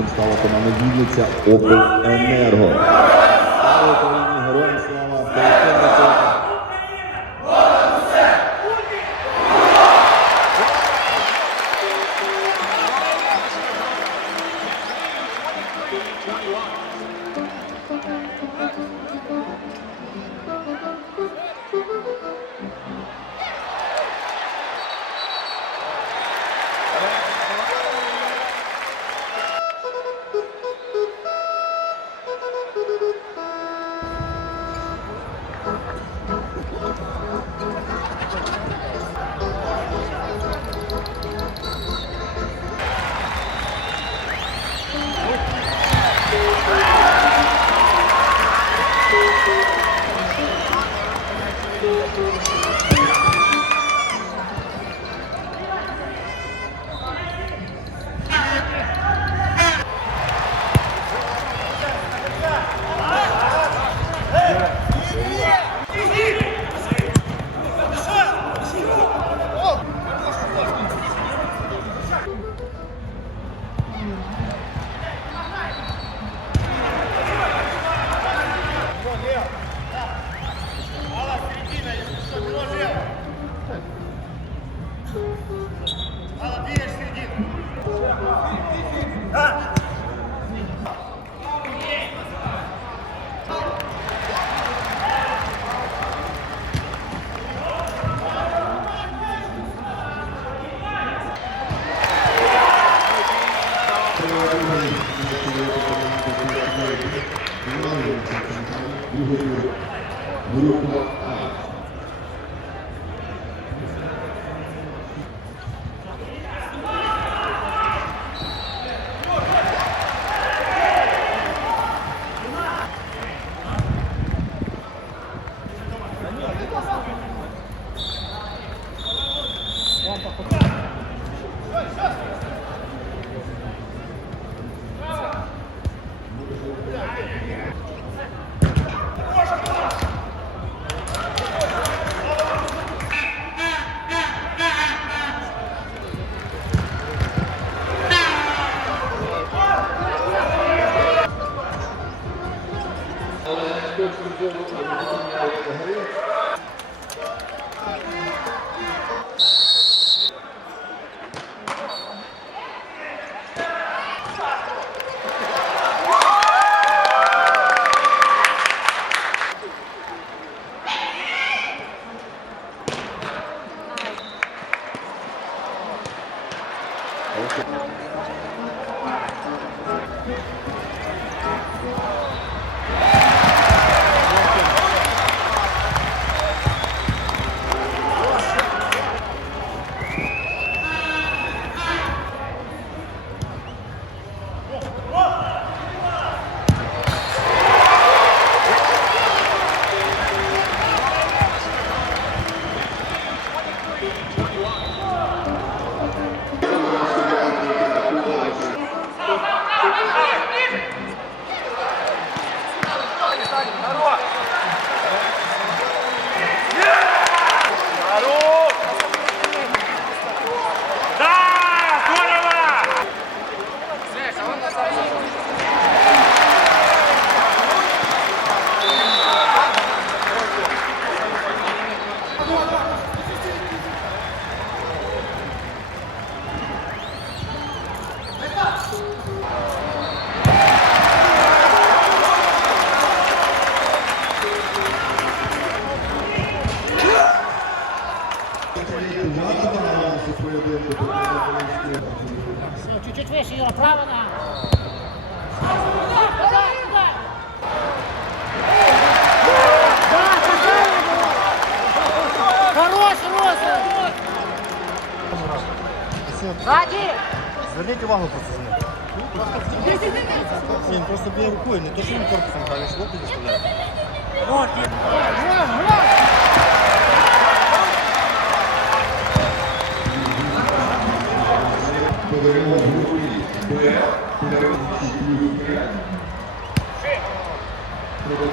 Суперником стала команда Вінниця Обленерго. Да! Раді! Зверніть увагу про це Ні, Він просто б'є рукою, не то, що він корпусом грає, що лопить стріляє. Подаємо групі Б, подаємо групі Б. Треба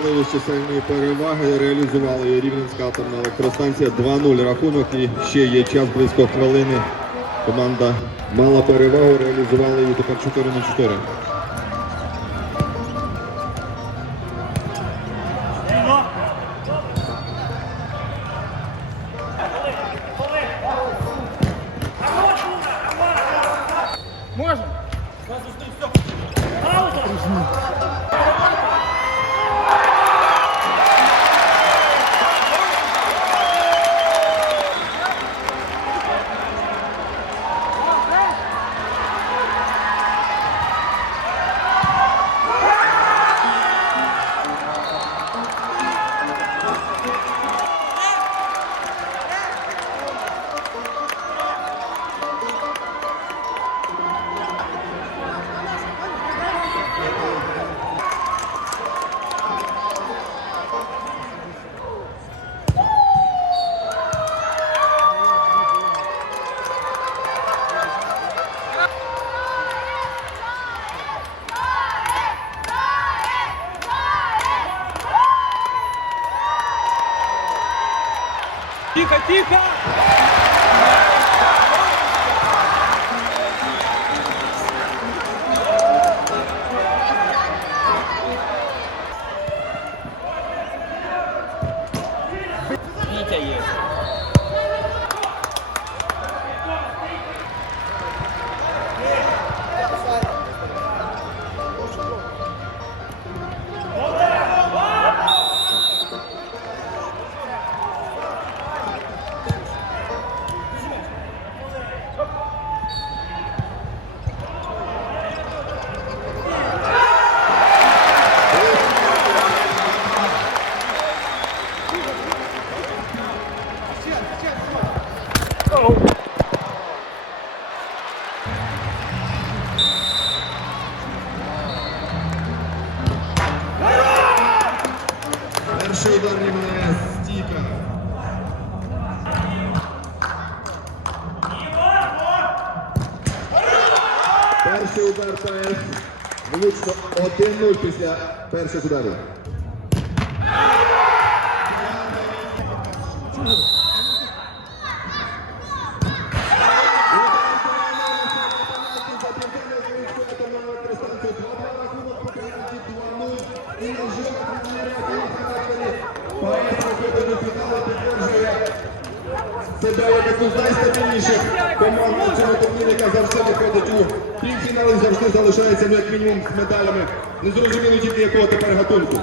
Можливість чисельної переваги реалізували її Рівненська атомна електростанція 2-0 рахунок і ще є час близько хвилини. Команда мала перевагу, реалізували її тепер 4 на 4. Можна? Тихо, тихо! Удар рівне стійка. Перший удар ПС. Влучно 1-0 після перших ударів. Таку з найстабільніших команд на цьому турнірі, яка завжди виходить у півфінали, завжди залишається ну, як мінімум з медалями. Незрозуміло тільки якого тепер гатунку.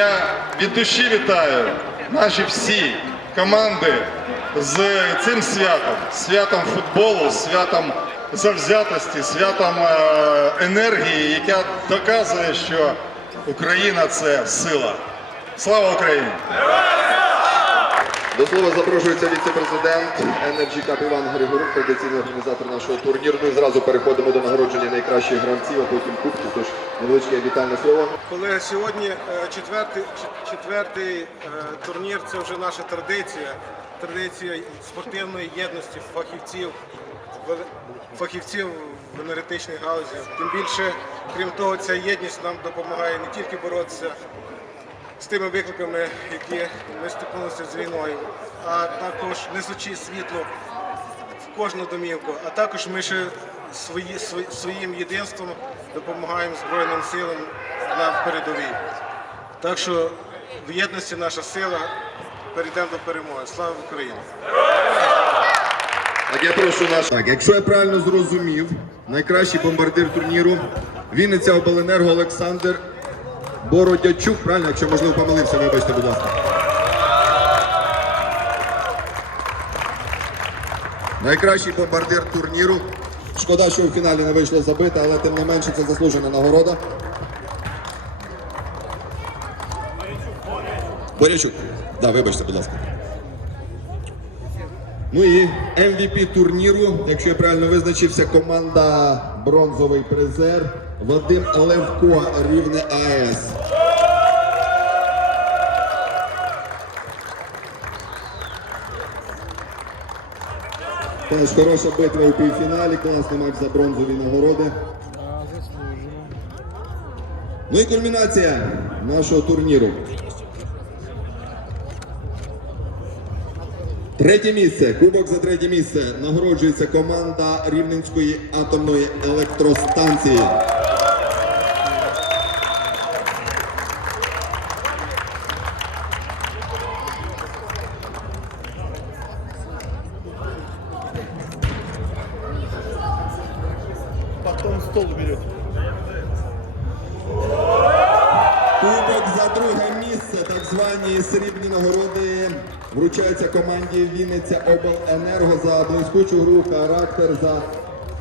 Я від душі вітаю наші всі команди з цим святом, святом футболу, святом завзятості, святом е, енергії, яка доказує, що Україна це сила. Слава Україні! До слова запрошується віце-президент Energy Cup Іван Григорук, традиційний організатор нашого турніру. Ну і зразу переходимо до нагородження найкращих гравців, а потім кубків. Тож невеличке вітальне слово. Колеги, сьогодні е, четвертий, четвертий е, турнір це вже наша традиція. Традиція спортивної єдності фахівців, фахівців в енергетичній галузі. Тим більше, крім того, ця єдність нам допомагає не тільки боротися з тими викликами, які ми стикнулися з війною, а також несучи світло в кожну домівку, а також ми ще свої- своїм єдинством допомагаємо Збройним силам на передовій. Так що в єдності наша сила перейдемо до перемоги. Слава Україні! Так, я прошу наш. Так, якщо я правильно зрозумів, найкращий бомбардир турніру Вінниця Обленерго Олександр Бородячук. Правильно, якщо можливо помилився, вибачте, будь ласка. Найкращий бомбардир турніру. Шкода, що у фіналі не вийшло забити, але тим не менше це заслужена нагорода. Борячук. Да, вибачте, будь ласка. Ну і MVP турніру, якщо я правильно визначився, команда бронзовий призер Вадим Левко, Рівне АЕС. Теж хороша битва у півфіналі, класний матч за бронзові нагороди. Ну і кульмінація нашого турніру. Третє місце. Кубок за третє місце. Нагороджується команда Рівненської атомної електростанції. Вручаються Вінниця Обленерго за блискучу гру, характер за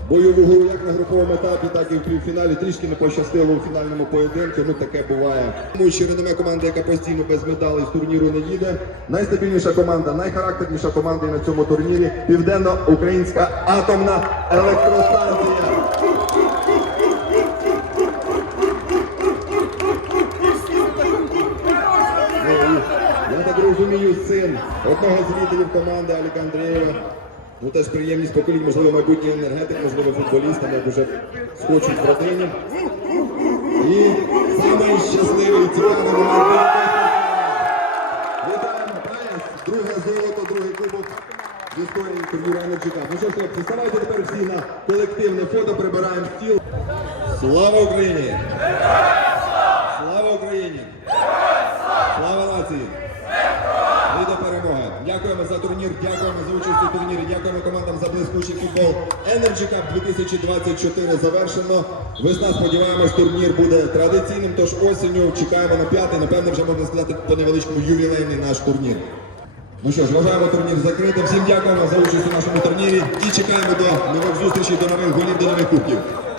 бойову гру як на груповому етапі, так і в півфіналі. Трішки не пощастило у фінальному поєдинку. Ну таке буває. Тому що реноме команда, яка постійно без медалей з турніру не їде. Найстабільніша команда, найхарактерніша команда на цьому турнірі Південно-Українська атомна електростанція. Ну, і Я так розумію, син одного з лідерів команди Аліка Андрієва. Ну теж приємність поколінь, можливо, майбутній енергетик, можливо, футболіст, там як уже схочуть в родині. І самий щасливий цікавий момент. Вітаємо друге золото, другий кубок з історії турніру Energy. Ну що ж, хлопці, ставайте тепер всі на колективне фото, прибираємо стіл. Слава Україні! Слава Україні! Слава нації! Ми до перемоги. Дякуємо за турнір, дякуємо за участь у турнірі, дякуємо блискучий футбол. Energy Cup 2024 завершено. Весна, сподіваємось, турнір буде традиційним, тож осінню чекаємо на п'ятий, Напевно, вже можна сказати по невеличкому ювілейний наш турнір. Ну що ж, вважаємо турнір закритим. Всім дякуємо за участь у нашому турнірі і чекаємо до нових зустрічей, до нових голів, до нових кубків.